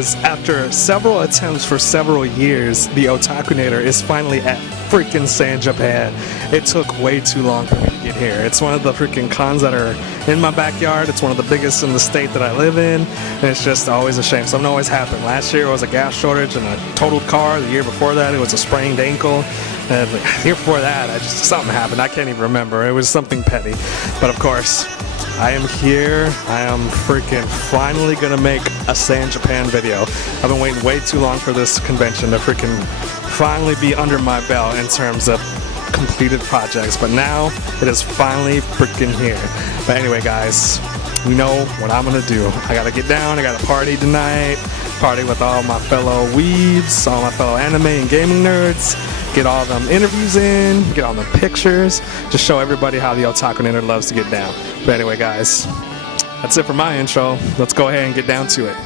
guys, after several attempts for several years, the Otakunater is finally at freaking San Japan. It took way too long for me to get here. It's one of the freaking cons that are in my backyard. It's one of the biggest in the state that I live in, and it's just always a shame. Something always happened. Last year it was a gas shortage and a totaled car. The year before that it was a sprained ankle. And the year before that, something happened. I can't even remember. It was something petty. But of course, I am here. I am freaking finally gonna make a San Japan video. I've been waiting way too long for this convention to freaking finally be under my belt in terms of completed projects, but now it is finally freaking here. But anyway, guys, you know what I'm gonna do. I gotta get down. I gotta party tonight. Party with all my fellow weebs, all my fellow anime and gaming nerds. Get all them interviews in, get all them pictures, just show everybody how the Otakunater loves to get down. But anyway, guys, that's it for my intro. Let's go ahead and get down to it.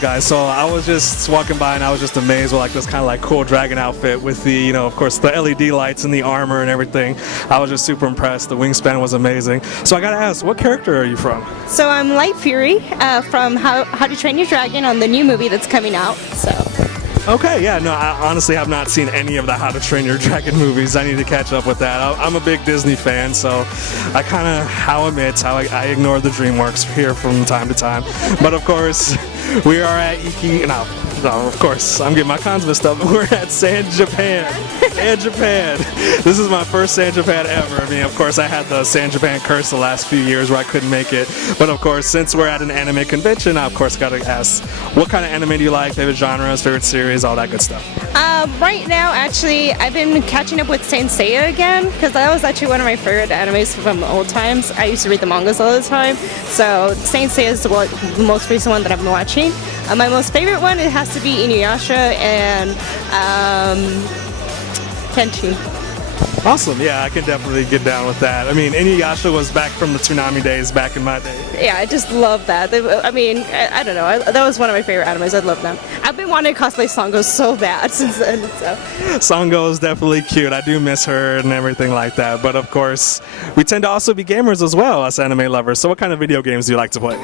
Guys, so I was just walking by and I was just amazed with like this kind of like cool dragon outfit with the, you know, of course the LED lights and the armor and everything. I was just super impressed. The wingspan was amazing. So I gotta ask, what character are you from? So I'm Light Fury from How to Train Your Dragon on the new movie that's coming out. So. Okay, yeah, no, I honestly have not seen any of the How to Train Your Dragon movies. I need to catch up with that. I'm a big Disney fan, so I kind of, I'll admit, I ignore the DreamWorks here from time to time. But of course, we are at no, of course, I'm getting my cons mixed up. We're at San Japan. San Japan. This is my first San Japan ever. I mean, of course, I had the San Japan curse the last few years where I couldn't make it. But of course, since we're at an anime convention, I of course got to ask, what kind of anime do you like? Favorite genres, favorite series, all that good stuff? Right now, actually, I've been catching up with Saint Seiya again, because that was actually one of my favorite animes from the old times. I used to read the mangas all the time. So Saint Seiya is the most recent one that I've been watching. My most favorite one, it has to be Inuyasha and Kenshin. Awesome, yeah, I can definitely get down with that. I mean, Inuyasha was back from the Toonami days back in my day. Yeah, I just love that. I mean, I don't know, that was one of my favorite animes. I love them. I've been wanting to cosplay Sango so bad since then. So. Sango is definitely cute. I do miss her and everything like that. But of course, we tend to also be gamers as well, us anime lovers. So what kind of video games do you like to play?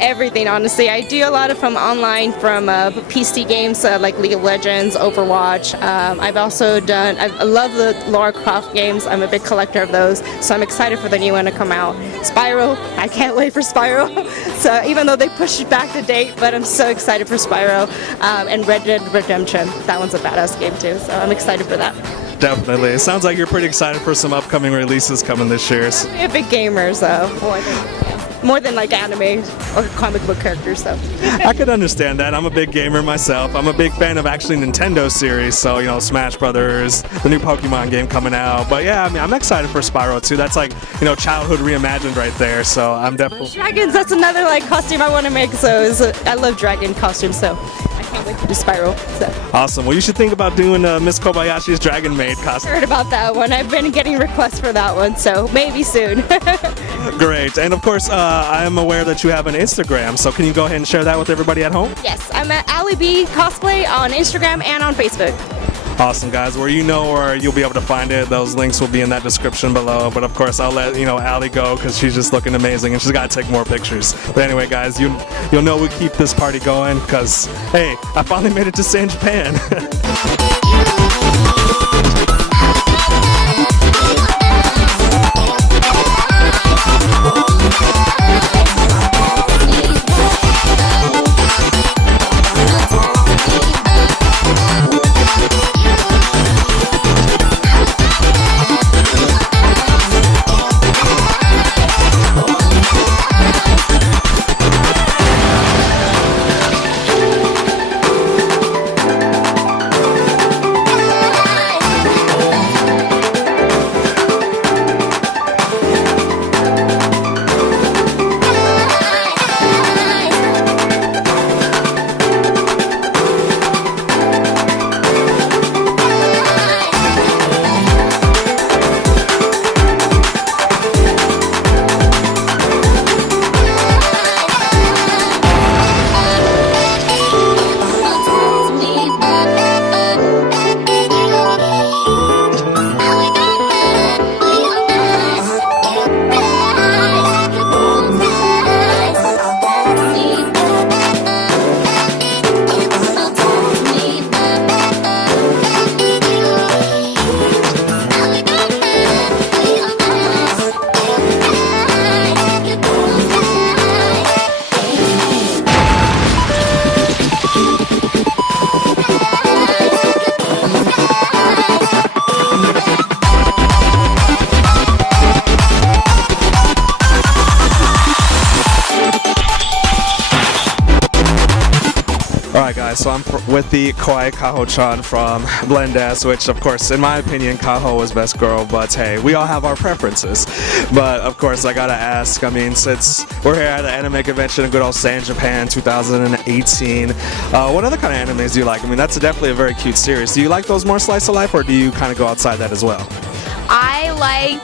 Everything, honestly. I do a lot of from online, from PC games like League of Legends, Overwatch. I've also done, I love the Lara Croft games. I'm a big collector of those, so I'm excited for the new one to come out. Spyro, I can't wait for Spyro. So even though they pushed back the date, but I'm so excited for Spyro. And Red Dead Redemption, that one's a badass game too, so I'm excited for that. Definitely. It sounds like you're pretty excited for some upcoming releases coming this year. I'm a big gamer, so more than like anime or comic book characters, so. I could understand that. I'm a big gamer myself. I'm a big fan of actually Nintendo series, so, you know, Smash Brothers, the new Pokemon game coming out. But yeah, I mean, I'm excited for Spyro too. That's like, you know, childhood reimagined right there, so I'm definitely... Dragons, that's another like costume I want to make, so I love dragon costumes, so I can't wait to do Spyro. So. Awesome. Well, you should think about doing Miss Kobayashi's Dragon Maid costume. I heard about that one. I've been getting requests for that one, so maybe soon. Great. And of course, I am aware that you have an Instagram, so can you go ahead and share that with everybody at home? Yes, I'm at Ali B Cosplay on Instagram and on Facebook. Awesome, guys. Where you know or you'll be able to find it, those links will be in that description below. But of course, I'll let, you know, Allie go because she's just looking amazing and she's got to take more pictures. But anyway, guys, you'll know we keep this party going because, hey, I finally made it to San Japan. so I'm with the Kawaii Kaho-chan from Blendes, which of course, in my opinion, Kaho was best girl, but hey, we all have our preferences. But of course, I gotta ask, I mean, since we're here at the anime convention in good old San Japan 2018, what other kind of animes do you like? I mean, that's definitely a very cute series. Do you like those more slice of life, or do you kind of go outside that as well? I like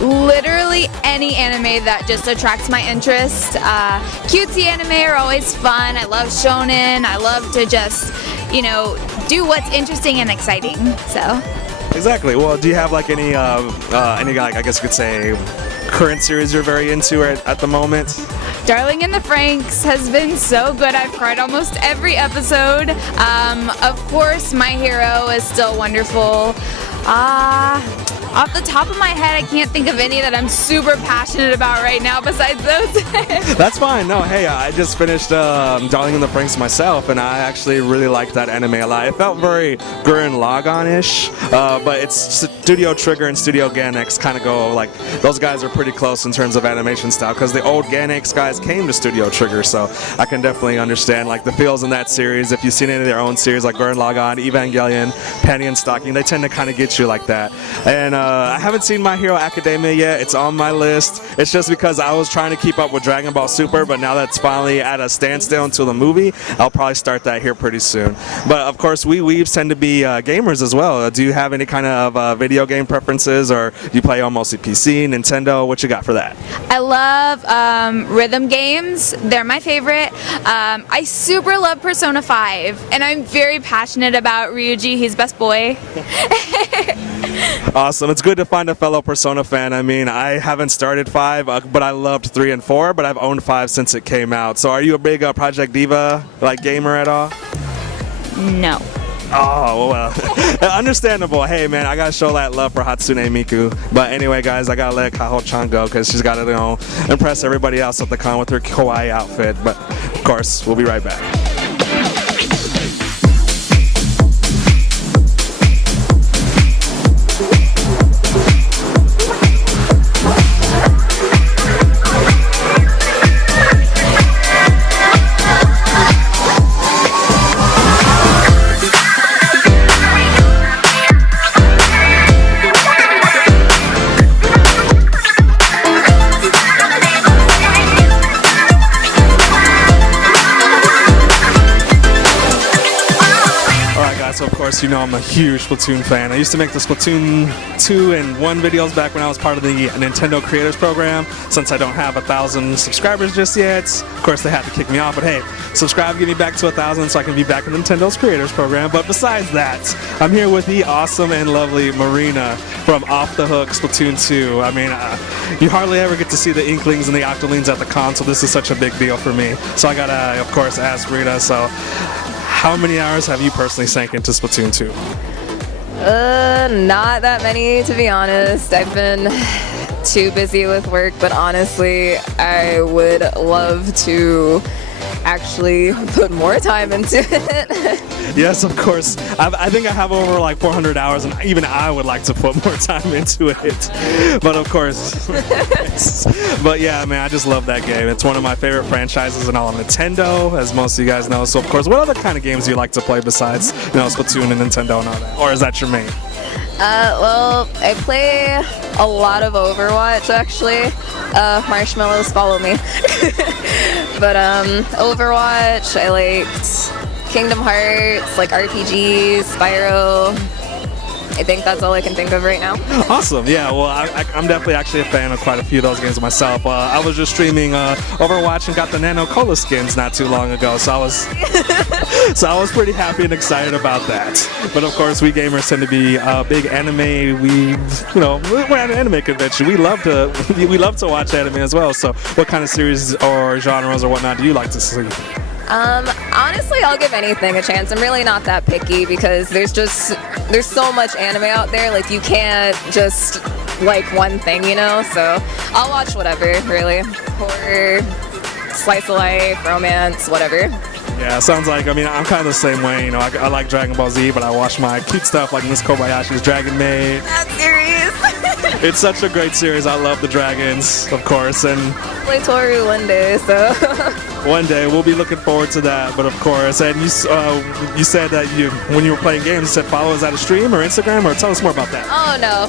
literally any anime that just attracts my interest. Cutesy anime are always fun. I love shonen. I love to just, you know, do what's interesting and exciting. So. Exactly. Well, do you have like any like, I guess you could say, current series you're very into at the moment? Darling in the Franxx has been so good. I've cried almost every episode. Of course, My Hero is still wonderful. Off the top of my head, I can't think of any that I'm super passionate about right now besides those. That's fine. No, hey, I just finished Darling in the Franxx myself, and I actually really liked that anime a lot. It felt very Gurren Lagann-ish, but it's Studio Trigger and Studio Gainax kind of go, like, those guys are pretty close in terms of animation style, because the old Gainax guys came to Studio Trigger, so I can definitely understand, like, the feels in that series. If you've seen any of their own series, like Gurren Lagann, Evangelion, Penny and Stocking, they tend to kind of get you like that. And I haven't seen My Hero Academia yet. It's on my list. It's just because I was trying to keep up with Dragon Ball Super, but now that's finally at a standstill until the movie, I'll probably start that here pretty soon. But of course, we weebs tend to be gamers as well. Do you have any kind of video game preferences, or do you play on mostly PC, Nintendo? What you got for that? I love rhythm games. They're my favorite. I super love Persona 5, and I'm very passionate about Ryuji. He's best boy. Awesome. It's good to find a fellow Persona fan. I mean, I haven't started 5, but I loved 3 and 4, but I've owned 5 since it came out. So are you a big Project Diva like gamer at all? No. Oh, well, understandable. Hey, man, I gotta show that love for Hatsune Miku. But anyway, guys, I gotta let Kaho-chan go because she's gotta, you know, impress everybody else at the con with her kawaii outfit. But of course, we'll be right back. So of course, you know I'm a huge Splatoon fan. I used to make the Splatoon 2 and 1 videos back when I was part of the Nintendo Creators Program. Since I don't have 1,000 subscribers just yet, of course they had to kick me off. But hey, subscribe, get me back to 1,000 so I can be back in Nintendo's Creators Program. But besides that, I'm here with the awesome and lovely Marina from Off the Hook Splatoon 2. I mean, you hardly ever get to see the Inklings and the Octolings at the con, so this is such a big deal for me. So I gotta, of course, ask Rita, so how many hours have you personally sank into Splatoon 2? Not that many, to be honest. I've been too busy with work, but honestly, I would love to actually put more time into it. Yes, of course. I think I have over like 400 hours, and even I would like to put more time into it. But of course. But yeah, man, I just love that game. It's one of my favorite franchises in all of Nintendo, as most of you guys know. So of course, what other kind of games do you like to play besides, you know, Splatoon and Nintendo and all that? Or is that your main? Well, I play a lot of Overwatch, actually. Marshmallows, follow me. But Overwatch, I liked Kingdom Hearts, like RPGs, Spyro. I think that's all I can think of right now. Awesome. Yeah, well, I'm definitely actually a fan of quite a few of those games myself. I was just streaming Overwatch and got the Nano Cola skins not too long ago, so I was pretty happy and excited about that. But of course, we gamers tend to be big anime. We're at an anime convention. We love to watch anime as well. So, what kind of series or genres or whatnot do you like to see? Honestly, I'll give anything a chance. I'm really not that picky because there's so much anime out there. Like, you can't just like one thing, you know? So I'll watch whatever, really. Horror, slice of life, romance, whatever. Yeah, sounds like, I mean, I'm kind of the same way, you know, I like Dragon Ball Z, but I watch my cute stuff like Miss Kobayashi's Dragon Maid. That series! It's such a great series. I love the dragons, of course, and I'll play Toru one day, so... One day we'll be looking forward to that. But of course, and you said that when you were playing games, you said follow us at a stream or Instagram, or tell us more about that. Oh no,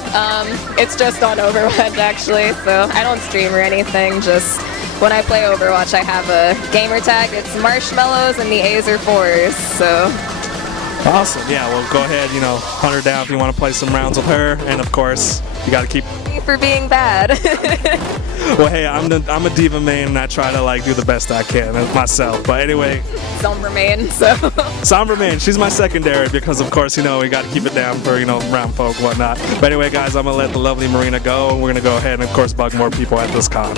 it's just on Overwatch actually, so I don't stream or anything, just when I play Overwatch I have a gamer tag. It's marshmallows and the A's are 4s, so. Awesome, yeah, well go ahead, hunt her down if you want to play some rounds with her, and of course, you gotta keep... For being bad. Well, hey, I'm a diva main, and I try to do the best I can myself. But anyway, Sombra main, so. Sombra main, she's my secondary because, of course, we got to keep it down for round folk, whatnot. But anyway, guys, I'm gonna let the lovely Marina go, and we're gonna go ahead and, of course, bug more people at this con.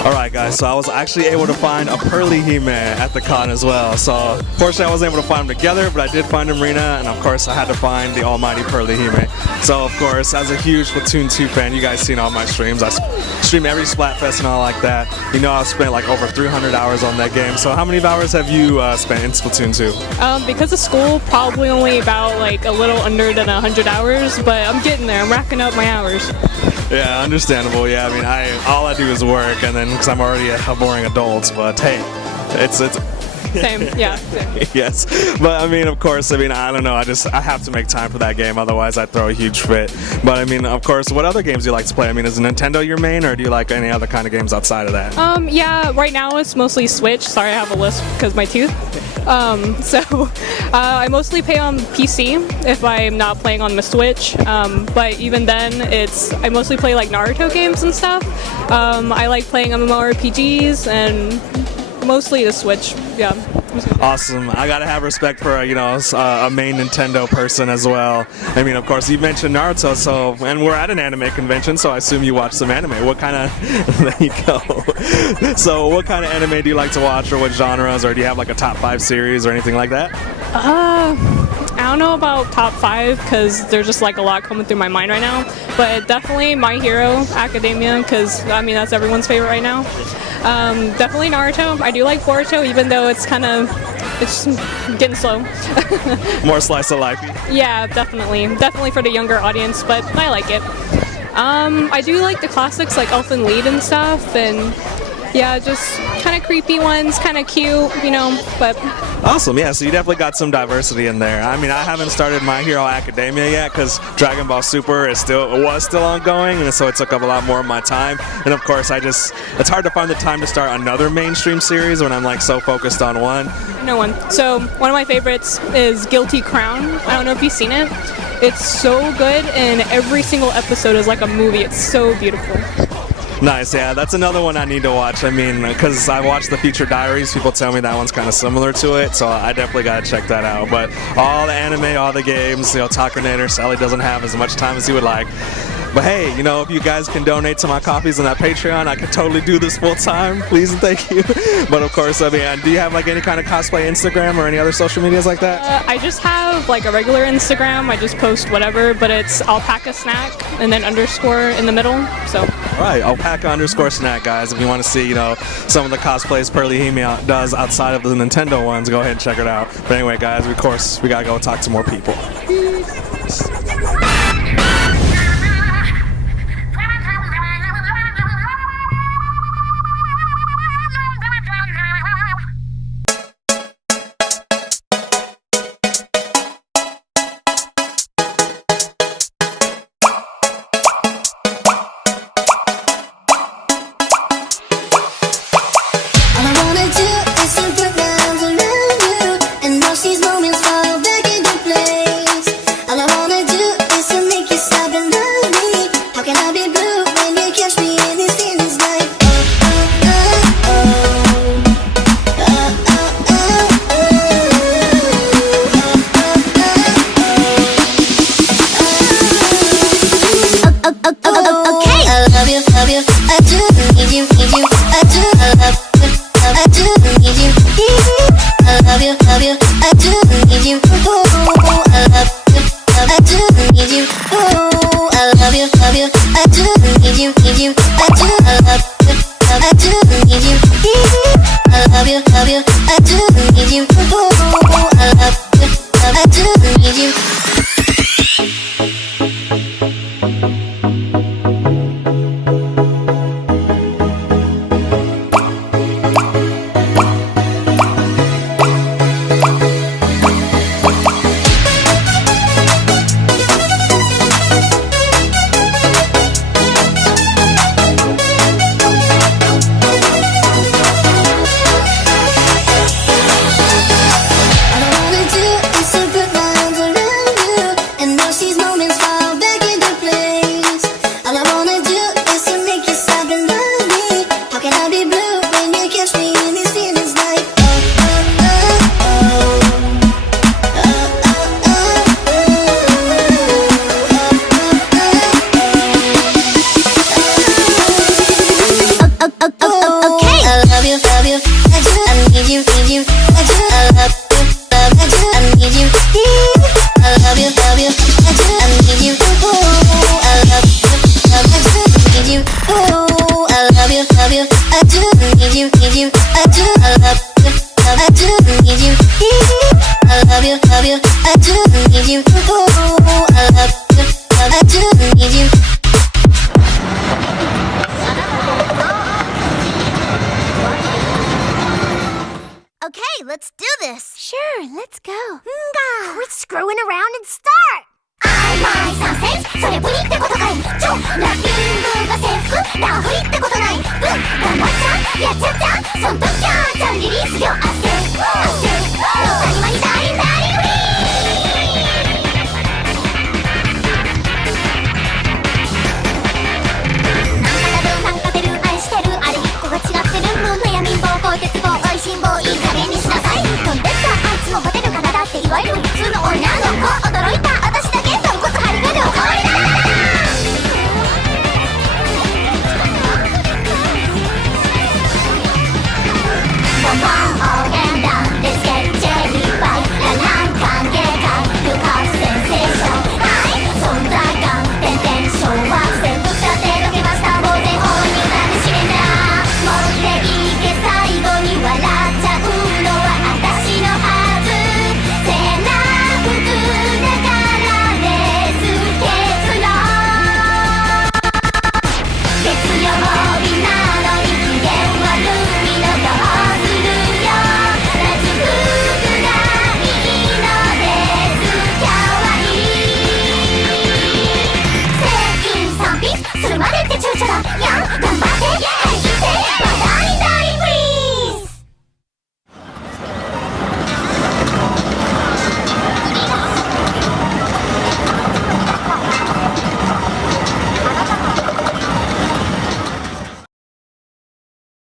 Alright guys, so I was actually able to find a Pearly He-Man at the con as well. So fortunately I wasn't able to find them together, but I did find Marina, and of course I had to find the almighty Pearly He-Man. So of course, as a huge Splatoon 2 fan, you guys seen all my streams. I stream every Splatfest and all like that. I've spent over 300 hours on that game. So how many hours have you spent in Splatoon 2? Because of school, probably only about a little under than 100 hours, but I'm getting there. I'm racking up my hours. Yeah, understandable. Yeah, all I do is work, and then because I'm already a boring adult. But hey, it's Same, yeah. Same. Yes, but of course, I don't know. I have to make time for that game, otherwise I throw a huge fit. But of course, what other games do you like to play? Is Nintendo your main, or do you like any other kind of games outside of that? Yeah, right now it's mostly Switch. Sorry, I have a lisp because of my tooth. I mostly play on PC if I'm not playing on the Switch. But even then, I mostly play Naruto games and stuff. I like playing MMORPGs and mostly the Switch. Yeah. Awesome. I gotta have respect for a main Nintendo person as well. Of course, you mentioned Naruto, and we're at an anime convention, so I assume you watch some anime. What kind of there you go. So, what kind of anime do you like to watch, or what genres, or do you have a top 5 series or anything like that? I don't know about top 5 because there's just a lot coming through my mind right now. But definitely My Hero Academia because that's everyone's favorite right now. Definitely Naruto. I do like Boruto, even though it's getting slow. More slice of life. Yeah, definitely for the younger audience, but I like it. I do like the classics like Elfen Lied and stuff, and yeah, just kind of creepy ones, kind of cute, but... Awesome, yeah, so you definitely got some diversity in there. I haven't started My Hero Academia yet because Dragon Ball Super was still ongoing, and so it took up a lot more of my time. And of course, it's hard to find the time to start another mainstream series when I'm so focused on one. No one. So one of my favorites is Guilty Crown. I don't know if you've seen it. It's so good, and every single episode is like a movie. It's so beautiful. Nice, yeah, that's another one I need to watch. Because I watched the Future Diaries, people tell me that one's kind of similar to it, so I definitely gotta check that out. But all the anime, all the games, Otakunater, Sally doesn't have as much time as he would like. But hey, if you guys can donate to my coffees on that Patreon, I could totally do this full time. Please and thank you. But of course, do you have any kind of cosplay Instagram or any other social medias like that? I just have a regular Instagram. I just post whatever, but it's alpaca snack and then underscore in the middle. So. All right, alpaca_snack, guys. If you want to see, some of the cosplays Pearly He-Man does outside of the Nintendo ones, go ahead and check it out. But anyway, guys, of course, we gotta go talk to more people. All I wanna do need you, need you. I do, I love you, I do need you. I love you, I do need you. Ooh, I love you, I do need you. Okay, let's do this. Sure, let's go. Quit screwing around and start. I my some sense それぶりってことかいちょラッピングが制服ラフリってことない頑張っちゃやっちゃったそんときゃちゃんリリースよ